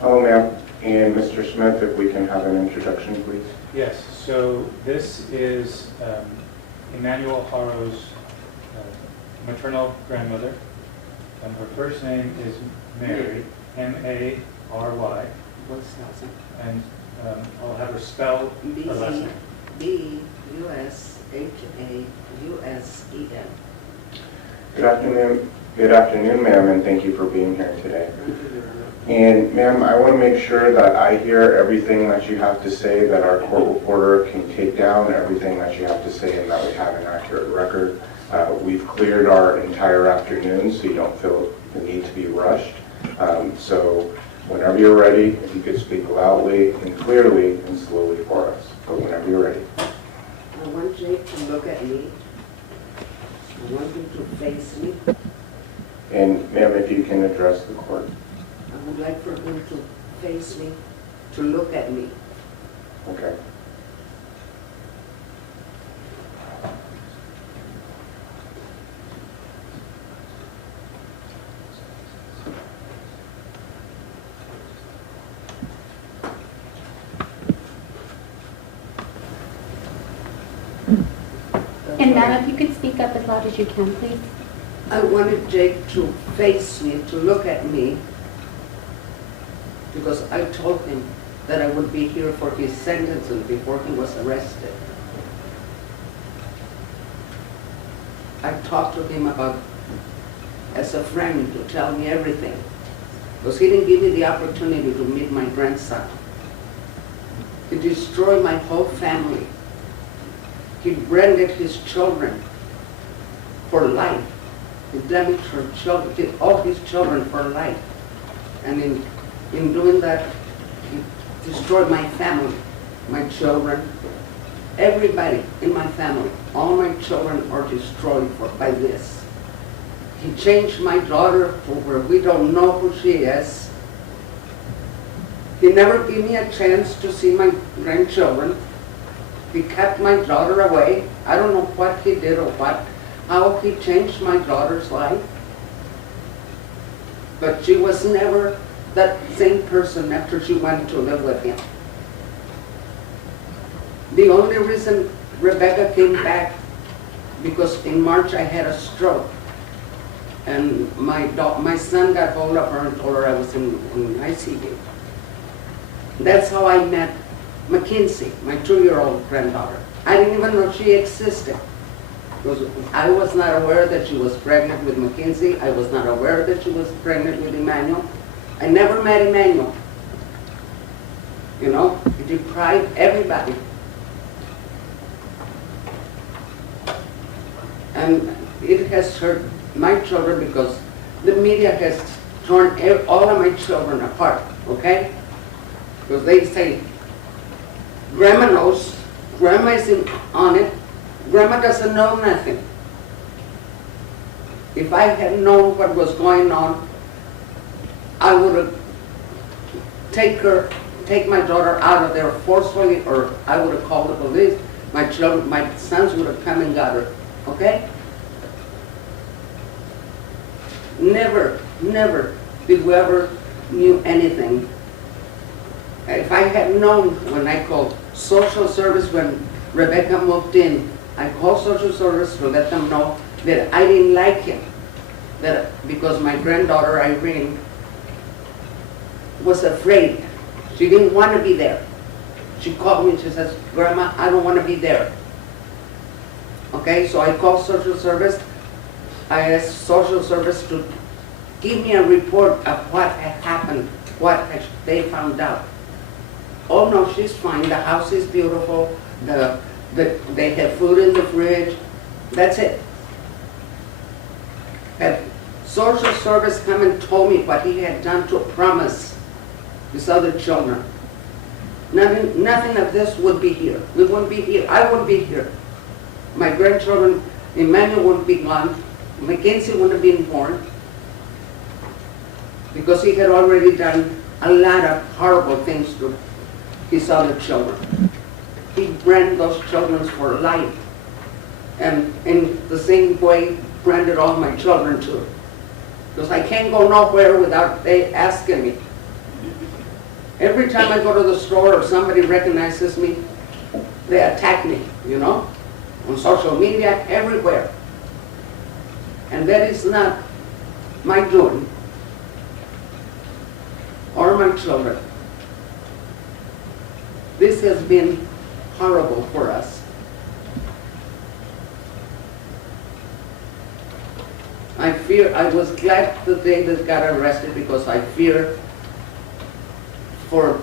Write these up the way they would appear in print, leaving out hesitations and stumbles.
Hello, ma'am. And Mr. Smith, if we can have an introduction, please. Yes, so this is Emmanuel Haro's maternal grandmother, and her first name is Mary, M-A-R-Y, and I'll have her spell her last name. B-U-S-H-A-U-S-E-N. Good afternoon, ma'am, and thank you for being here today. And ma'am, I want to make sure that I hear everything that you have to say, that our court reporter can take down everything that you have to say, and that we have an accurate record. We've cleared our entire afternoon, so you don't feel the need to be rushed. So whenever you're ready, if you could speak loudly and clearly and slowly for us. But whenever you're ready. I want Jake to look at me. I want him to face me. And ma'am, if you can address the court. I would like for him to face me, to look at me. Okay. And ma'am, if you could speak up as loud as you can, please. I wanted Jake to face me, to look at me, because I told him that I would be here for his sentencing before he was arrested. I talked to him about, as a friend, to tell me everything, because he didn't give me the opportunity to meet my grandson. He destroyed my whole family. He branded his children for life. He damaged all his children for life. And in doing that, he destroyed my family, my children, everybody in my family. All my children are destroyed by this. He changed my daughter to where we don't know who she is. He never gave me a chance to see my grandchildren. He kept my daughter away. I don't know what he did or how he changed my daughter's life. But she was never that same person after she went to live with him. The only reason Rebecca came back, because in March I had a stroke. And my son got hold of her and told her I was in ICU. That's how I met Mackenzie, my 2-year-old granddaughter. I didn't even know she existed. Because I was not aware that she was pregnant with Mackenzie. I was not aware that she was pregnant with Emmanuel. I never met Emmanuel. You know, he deprived everybody. And it has hurt my children because the media has torn all of my children apart, okay? Because they say, Grandma knows, Grandma isn't on it, Grandma doesn't know nothing. If I had known what was going on, I would have take my daughter out of there forcefully, or I would have called the police. My sons would have come and got her, okay? Never did we ever knew anything. If I had known when I called social service when Rebecca moved in, I called social service to let them know that I didn't like him. That because my granddaughter Irene was afraid. She didn't want to be there. She called me and she says, Grandma, I don't want to be there. Okay, so I called social service. I asked social service to give me a report of what had happened, they found out. Oh no, she's fine. The house is beautiful. They have food in the fridge. That's it. Had social service come and told me what he had done to promise his other children. Nothing of this would be here. We wouldn't be here. I wouldn't be here. My grandchildren, Emmanuel wouldn't be gone. Mackenzie wouldn't have been born. Because he had already done a lot of horrible things to his other children. He branded those children for life. And in the same way, branded all my children too. Because I can't go nowhere without they asking me, Every time I go to the store or somebody recognizes me, they attack me, you know, on social media, everywhere. And that is not my doing or my children. This has been horrible for us. I was glad the day that got arrested because I fear for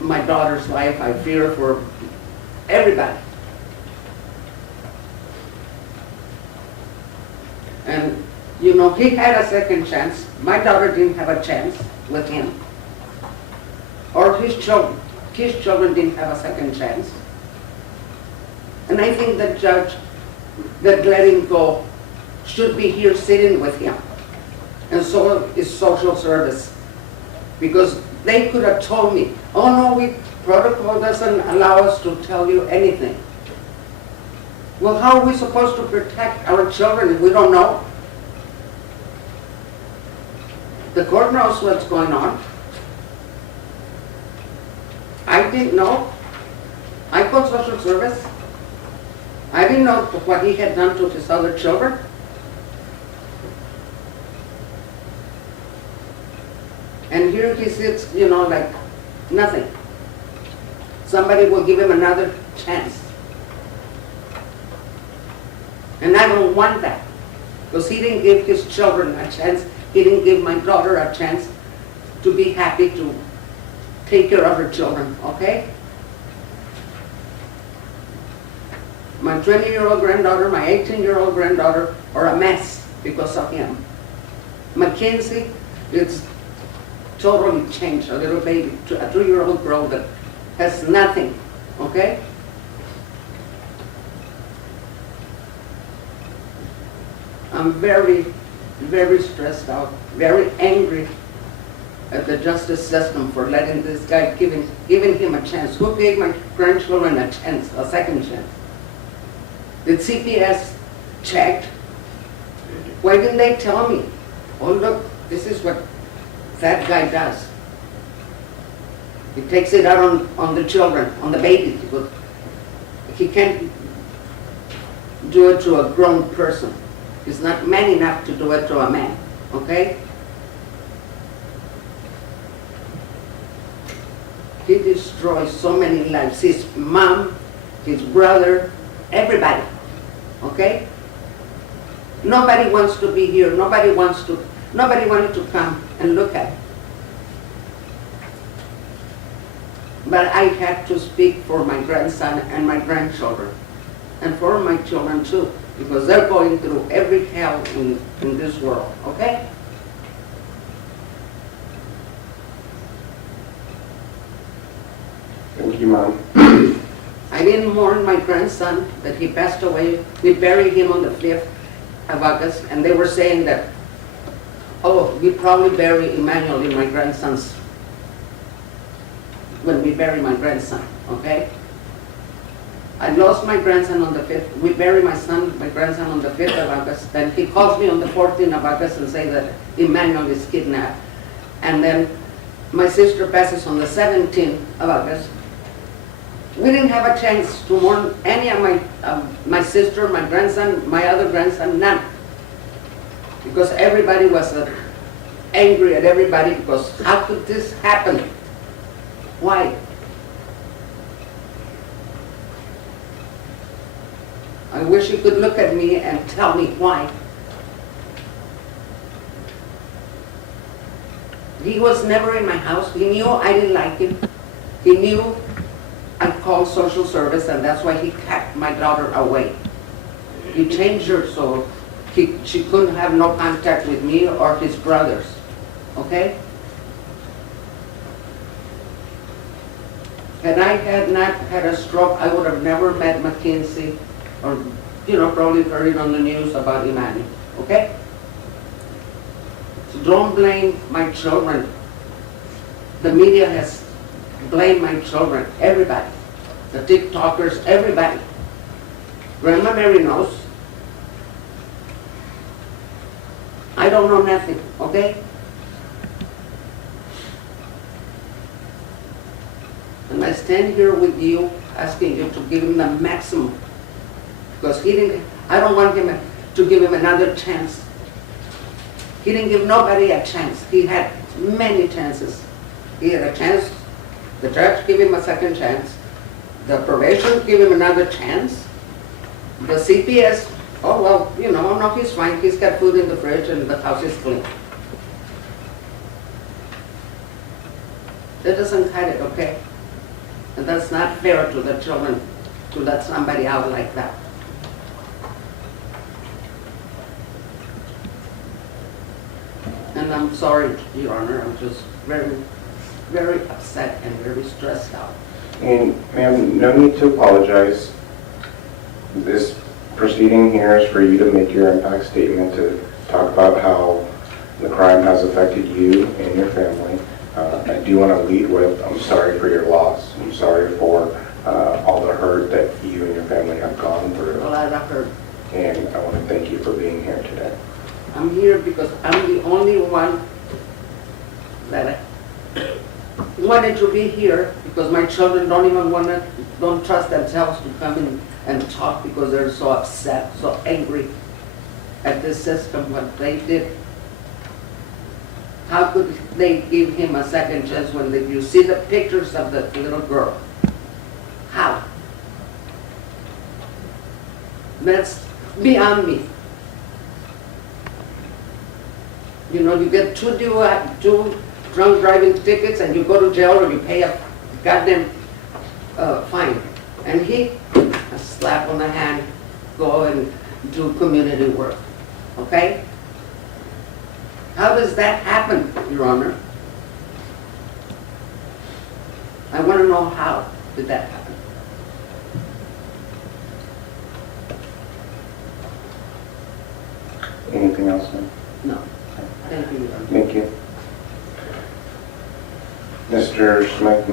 my daughter's life, I fear for everybody. And, you know, he had a second chance. My daughter didn't have a chance with him. Or his children. His children didn't have a second chance. And I think the judge that let him go should be here sitting with him. And so is social service. Because they could have told me, oh no, protocol doesn't allow us to tell you anything. Well, how are we supposed to protect our children if we don't know? The court knows what's going on. I didn't know. I called social service. I didn't know what he had done to his other children. And here he sits, you know, like nothing. Somebody will give him another chance. And I don't want that. Because he didn't give his children a chance. He didn't give my daughter a chance to be happy to take care of her children, okay? My 20-year-old granddaughter, my 18-year-old granddaughter are a mess because of him. Mackenzie, it's totally changed, a little baby, a 2-year-old girl that has nothing, okay? I'm very, very stressed out, very angry at the justice system for letting this guy, giving him a chance. Who gave my grandchildren a chance, a second chance? Did CPS check? Why didn't they tell me? Oh look, this is what that guy does. He takes it out on the children, on the babies. He can't do it to a grown person. He's not man enough to do it to a man, okay? He destroys so many lives. His mom, his brother, everybody, okay? Nobody wants to be here. Nobody wanted to come and look at it. But I had to speak for my grandson and my grandchildren, and for my children too, because they're going through every hell in this world, okay? Thank you, Mom. I didn't mourn my grandson that he passed away. We buried him on the 5th of August, and they were saying that, oh, we probably bury Emmanuel in my grandson's, when we bury my grandson, okay? I lost my grandson on the 5th. We buried my grandson on the 5th of August. Then he calls me on the 14th of August and say that Emmanuel is kidnapped. And then my sister passes on the 17th of August. We didn't have a chance to mourn any of my sister, my grandson, my other grandson, none. Because everybody was angry at everybody because how could this happen? Why? I wish you could look at me and tell me why. He was never in my house. He knew I didn't like him. He knew I called social service, and that's why he kept my daughter away. He changed her so she couldn't have no contact with me or his brothers, okay? Had I had not had a stroke, I would have never met Mackenzie or, you know, probably heard it on the news about Emmanuel, okay? So don't blame my children. The media has blamed my children, everybody. The TikTokers, everybody. Grandma Mary knows. I don't know nothing, okay? I stand here with you, asking you to give him the maximum. Because I don't want him to give him another chance. He didn't give nobody a chance. He had many chances. He had a chance, the judge gave him a second chance, the probation gave him another chance, the CPS, oh well, no, he's fine, he's got food in the fridge and the house is clean. That doesn't cut it, okay? And that's not fair to the children to let somebody out like that. And I'm sorry, Your Honor, I'm just very, very upset and very stressed out. And ma'am, no need to apologize. This proceeding here is for you to make your impact statement, to talk about how the crime has affected you and your family. I do want to lead with, I'm sorry for your loss. I'm sorry for all the hurt that you and your family have gone through. A lot of hurt. And I want to thank you for being here today. I'm here because I'm the only one that wanted to be here, because my children don't trust themselves to come in and talk because they're so upset, so angry at this system, what they did. How could they give him a second chance when you see the pictures of the little girl? How? That's beyond me. You get two drunk driving tickets and you go to jail or you pay a goddamn fine. And he, a slap on the hand, go and do community work. Okay? How does that happen, Your Honor? I want to know how did that happen. Anything else, ma'am? No. Thank you, Your Honor. Thank you. Mr. Smith,